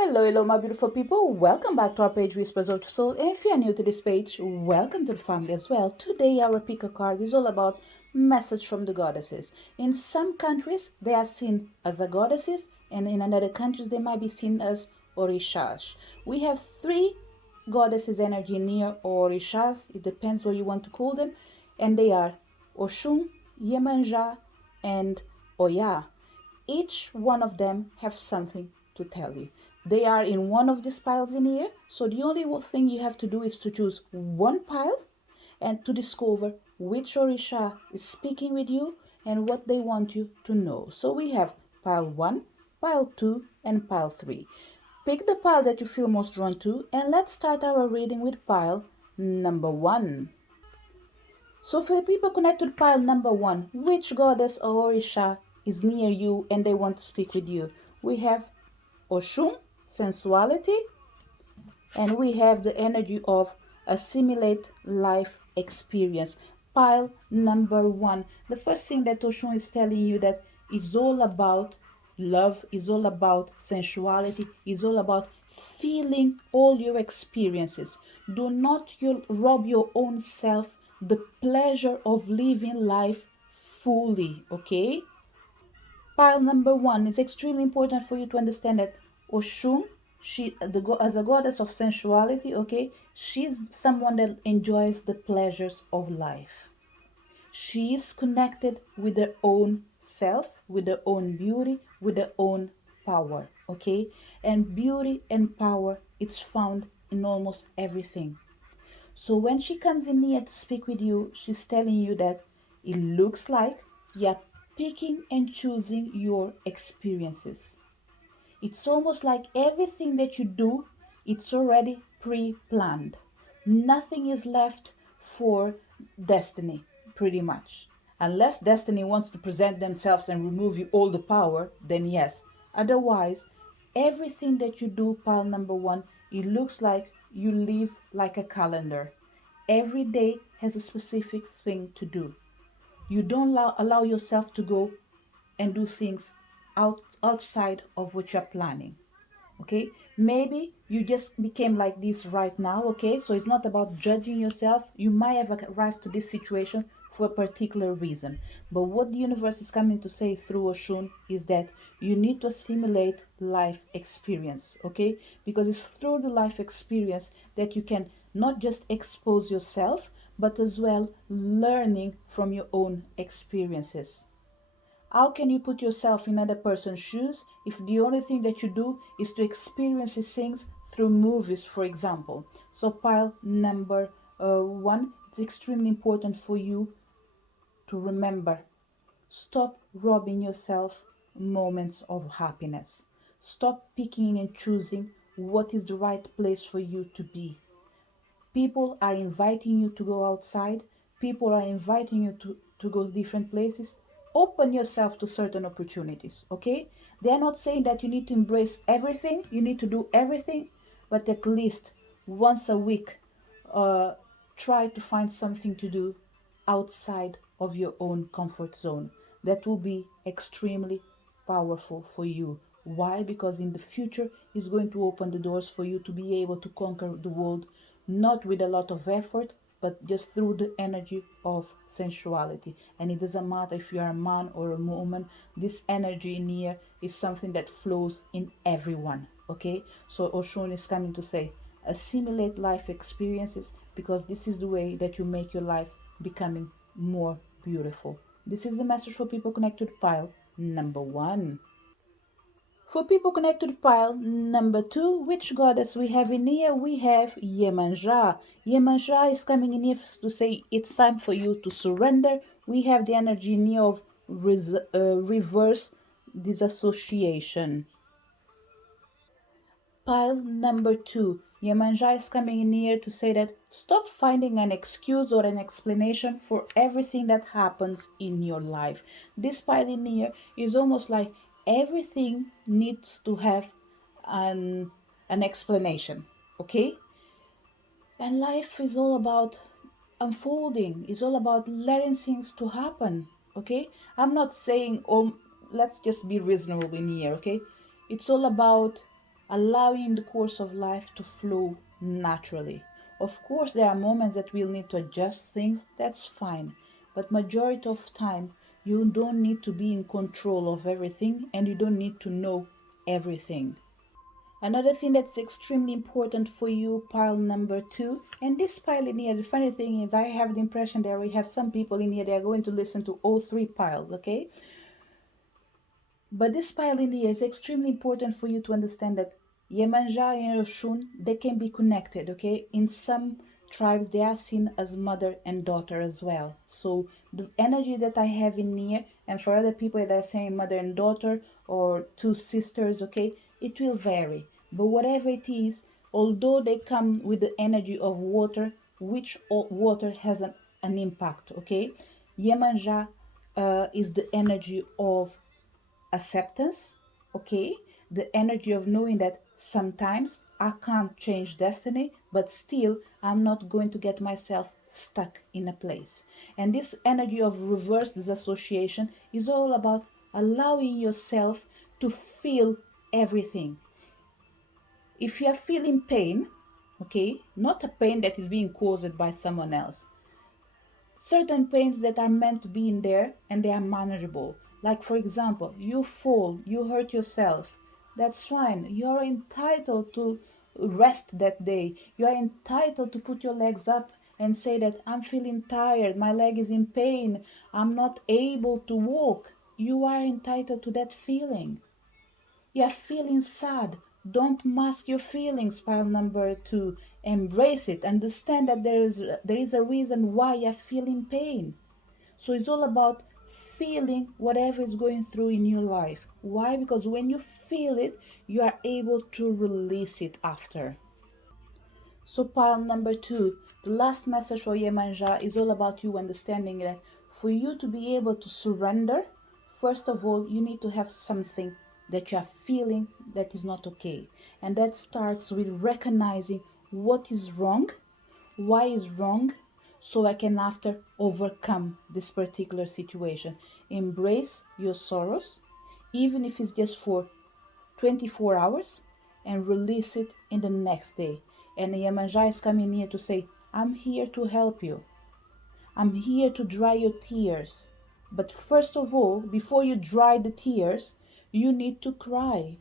Hello, my beautiful people. Welcome back to our page, Whispers of the Soul. And if you are new to this page, welcome to the family as well. Today, our pick a card is all about message from the goddesses. In some countries, they are seen as the goddesses, and in other countries, they might be seen as orishas. We have three goddesses energy near orishas. It depends what you want to call them, and they are Oshun, Yemanjá, and Oya. Each one of them have something to tell you. They are in one of these piles in here, so the only thing you have to do is to choose one pile and to discover which Orisha is speaking with you and what they want you to know. So we have pile 1, pile 2, and pile 3. Pick the pile that you feel most drawn to, and let's start our reading with pile number 1. So for the people connected to pile number 1, which goddess or Orisha is near you and they want to speak with you? We have Oshun, sensuality, and we have the energy of assimilate life experience. Pile number 1. The first thing that Oshun is telling you that it's all about love, is all about sensuality, is all about feeling all your experiences. Do not rob your own self the pleasure of living life fully, okay? Pile number 1 is extremely important for you to understand that Oshun, as a goddess of sensuality, okay, she's someone that enjoys the pleasures of life. She is connected with her own self, with her own beauty, with her own power, okay? And beauty and power, it's found in almost everything. So when she comes in here to speak with you, she's telling you that it looks like you're picking and choosing your experiences. It's almost like everything that you do, it's already pre-planned. Nothing is left for destiny, pretty much. Unless destiny wants to present themselves and remove you all the power, then yes. Otherwise, everything that you do, pile number 1, it looks like you live like a calendar. Every day has a specific thing to do. You don't allow yourself to go and do things outside of what you're planning. Okay, maybe you just became like this right now. Okay, so it's not about judging yourself. You might have arrived to this situation for a particular reason, but what the universe is coming to say through Oshun is that you need to assimilate life experience. Okay, because it's through the life experience that you can not just expose yourself, but as well learning from your own experiences. How can you put yourself in another person's shoes if the only thing that you do is to experience these things through movies, for example? So, pile number 1, it's extremely important for you to remember. Stop robbing yourself moments of happiness. Stop picking and choosing what is the right place for you to be. People are inviting you to go outside. People are inviting you to go different places. Open yourself to certain opportunities, okay? They are not saying that you need to embrace everything, you need to do everything, but at least once a week, uh, try to find something to do outside of your own comfort zone. That will be extremely powerful for you. Why? Because in the future, it's going to open the doors for you to be able to conquer the world, not with a lot of effort, but just through the energy of sensuality. And it doesn't matter if you are a man or a woman, this energy in here is something that flows in everyone. Okay, so Oshun is coming to say, assimilate life experiences, because this is the way that you make your life becoming more beautiful. This is the message for people connected to pile number 1. For people connected to pile number 2, which goddess we have in here? We have Yemanjá. Yemanjá is coming in here to say it's time for you to surrender. We have the energy in here of reverse disassociation. Pile number 2. Yemanjá is coming in here to say that stop finding an excuse or an explanation for everything that happens in your life. This pile in here is almost like everything needs to have an, an explanation, okay? And life is all about unfolding, it's all about letting things to happen, okay? I'm not saying, oh, let's just be reasonable in here, okay? It's all about allowing the course of life to flow naturally. Of course, there are moments that we'll need to adjust things, that's fine. But majority of time, you don't need to be in control of everything and you don't need to know everything. Another thing that's extremely important for you, pile number 2, and this pile in here, the funny thing is I have the impression that we have some people in here that are going to listen to all 3 piles, okay? But this pile in here is extremely important for you to understand that Yemanjá and Oshun, they can be connected, okay? In some tribes, they are seen as mother and daughter as well. So the energy that I have in here, and for other people that are saying mother and daughter or two sisters, okay, it will vary. But whatever it is, although they come with the energy of water, which water has an impact, okay? Yemanjá is the energy of acceptance, okay? The energy of knowing that sometimes I can't change destiny, but still I'm not going to get myself stuck in a place. And this energy of reverse disassociation is all about allowing yourself to feel everything. If you are feeling pain, okay, not a pain that is being caused by someone else, certain pains that are meant to be in there and they are manageable. Like, for example, you fall, you hurt yourself. That's fine. You're entitled to rest that day. You are entitled to put your legs up and say that I'm feeling tired, my leg is in pain, I'm not able to walk. You are entitled to that feeling. You're feeling sad. Don't mask your feelings, pile number 2. Embrace it. Understand that there is a reason why you're feeling pain. So it's all about feeling whatever is going through in your life. Why? Because when you feel it, you are able to release it after. So pile number 2, the last message for Yemanjá is all about you understanding that for you to be able to surrender, first of all, you need to have something that you are feeling that is not okay. And that starts with recognizing what is wrong, why is wrong, so I can after overcome this particular situation. Embrace your sorrows, even if it's just for 24 hours, and release it in the next day. And Yemanjá is coming here to say, I'm here to help you. I'm here to dry your tears. But first of all, before you dry the tears, you need to cry.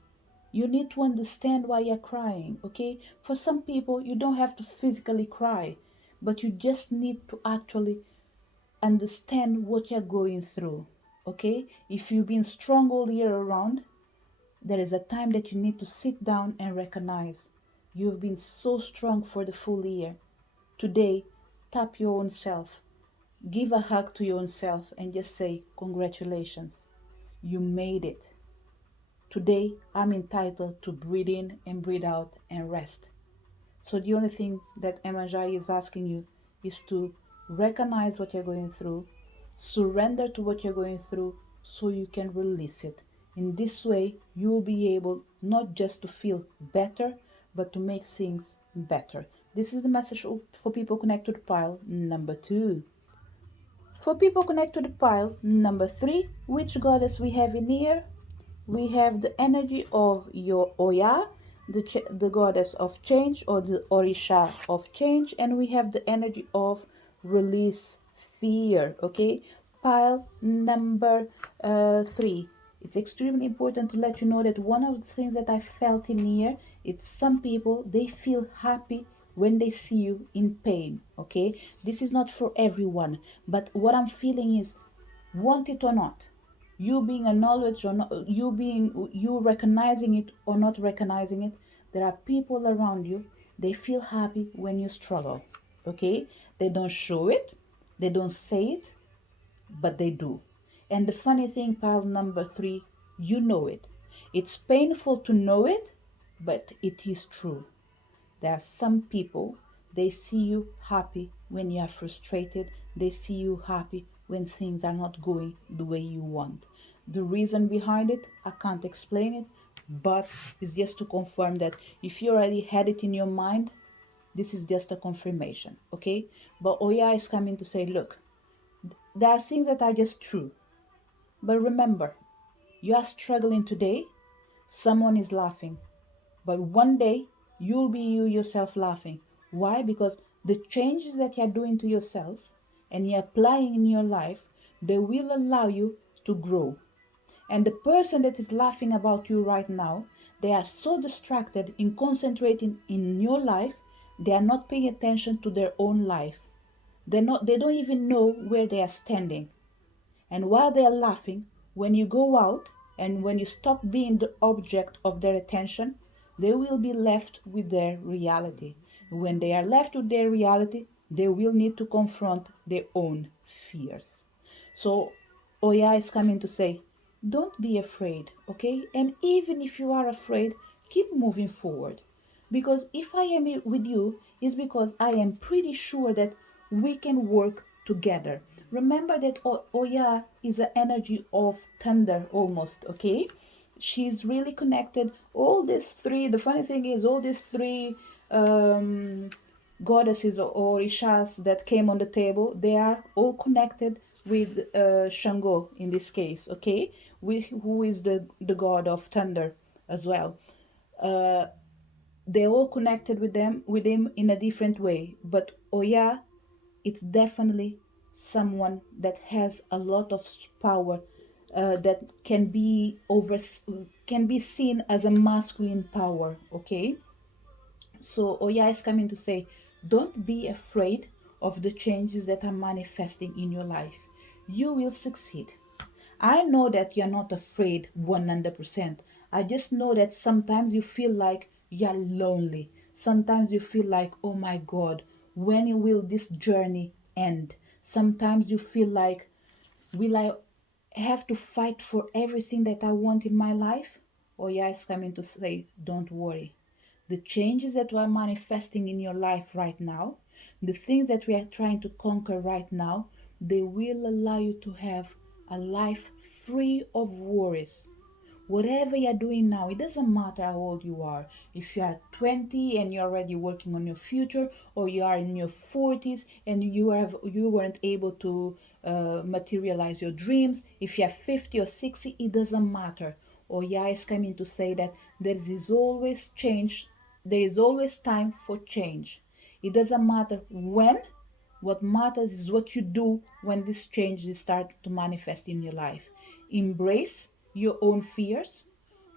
You need to understand why you're crying, okay? For some people, you don't have to physically cry, but you just need to actually understand what you're going through, okay? If you've been strong all year around, there is a time that you need to sit down and recognize you've been so strong for the full year. Today, tap your own self, give a hug to your own self, and just say, congratulations, you made it. Today, I'm entitled to breathe in and breathe out and rest. So the only thing that Yemanjá is asking you is to recognize what you're going through, surrender to what you're going through so you can release it. In this way, you'll be able not just to feel better, but to make things better. This is the message for people connected to pile number 2. For people connected to pile number 3, which goddess we have in here? We have the energy of your Oya, the goddess of change, or the Orisha of change, and we have the energy of release fear, okay? Pile number 3. It's extremely important to let you know that one of the things that I felt in here, it's some people, they feel happy when they see you in pain, okay? This is not for everyone, but what I'm feeling is, want it or not, you being acknowledged or not, you recognizing it or not recognizing it, there are people around you, they feel happy when you struggle, okay? They don't show it, they don't say it, but they do. And the funny thing, pile number 3, you know it. It's painful to know it, but it is true. There are some people, they see you happy when you are frustrated. They see you happy when things are not going the way you want. The reason behind it, I can't explain it, but it's just to confirm that if you already had it in your mind, this is just a confirmation, okay? But Oya is coming to say, look, there are things that are just true. But remember, you are struggling today, someone is laughing. But one day you'll be you yourself laughing. Why? Because the changes that you're doing to yourself and you're applying in your life, they will allow you to grow. And the person that is laughing about you right now, they are so distracted in concentrating in your life, they are not paying attention to their own life. They don't even know where they are standing. And while they are laughing, when you go out and when you stop being the object of their attention, they will be left with their reality. When they are left with their reality, they will need to confront their own fears. So Oya is coming to say, don't be afraid, okay? And even if you are afraid, keep moving forward. Because if I am with you, it's because I am pretty sure that we can work together. Remember that Oya is an energy of thunder almost, okay? She's really connected. All these three, the funny thing is, all these three um, goddesses or ishas that came on the table, they are all connected with Shango in this case, okay? Who is the god of thunder as well. Uh, they're all connected with him in a different way. But Oya, it's definitely someone that has a lot of power that can be seen as a masculine power, okay? So Oya is coming to say, don't be afraid of the changes that are manifesting in your life. You will succeed. I know that you're not afraid 100%. I just know that sometimes you feel like you're lonely. Sometimes you feel like, oh my God, when will this journey end? Sometimes you feel like, will I have to fight for everything that I want in my life? Oya is coming to say, don't worry. The changes that are manifesting in your life right now, the things that we are trying to conquer right now, they will allow you to have a life free of worries. Whatever you're doing now, it doesn't matter how old you are. If you are 20 and you're already working on your future, or you are in your 40s and you weren't able to materialize your dreams, if you're 50 or 60, it doesn't matter. Oya is coming to say that there is always change, there is always time for change. It doesn't matter when, what matters is what you do when these changes start to manifest in your life. Embrace your own fears,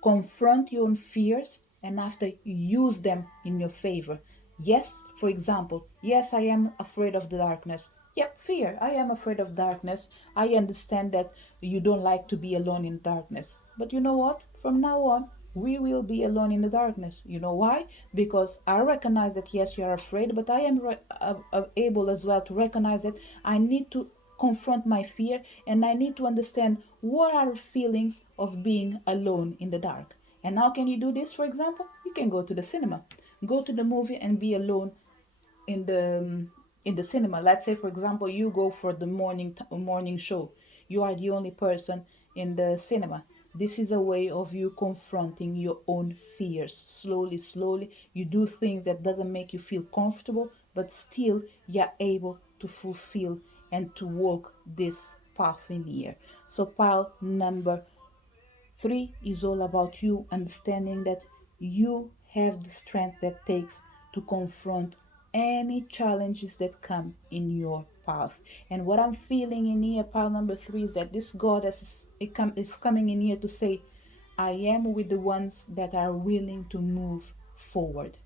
confront your own fears, and after use them in your favor. Yes, for example, yes, I am afraid of the darkness. Yep, fear. I am afraid of darkness. I understand that you don't like to be alone in darkness. But you know what? From now on, we will be alone in the darkness. You know why? Because I recognize that yes, you are afraid, but I am able as well to recognize that I need to confront my fear and I need to understand what are feelings of being alone in the dark. And how can you do this? For example, you can go to the cinema, go to the movie and be alone in the cinema. Let's say, for example, you go for the morning show. You are the only person in the cinema. This is a way of you confronting your own fears. Slowly, slowly, you do things that doesn't make you feel comfortable, but still you're able to fulfill and to walk this path in here. So pile number 3 is all about you understanding that you have the strength that takes to confront any challenges that come in your path. And what I'm feeling in here, pile number 3, is that this goddess is coming in here to say, I am with the ones that are willing to move forward.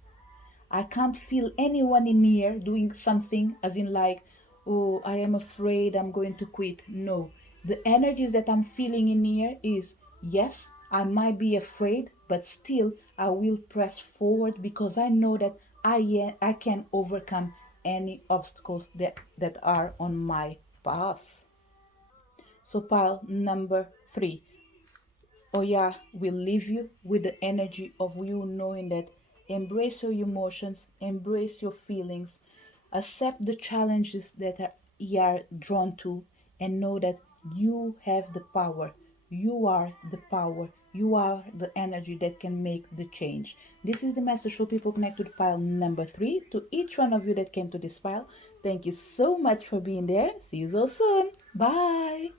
I can't feel anyone in here doing something as in like, oh, I am afraid I'm going to quit. No. The energies that I'm feeling in here is, yes, I might be afraid, but still I will press forward because I know that I can overcome any obstacles that are on my path. So pile number 3. Oya will leave you with the energy of you knowing that embrace your emotions, embrace your feelings, accept the challenges that you are drawn to, and know that you have the power. You are the power. You are the energy that can make the change. This is the message for people connected to pile number 3. To each one of you that came to this pile, thank you so much for being there. See you so soon. Bye.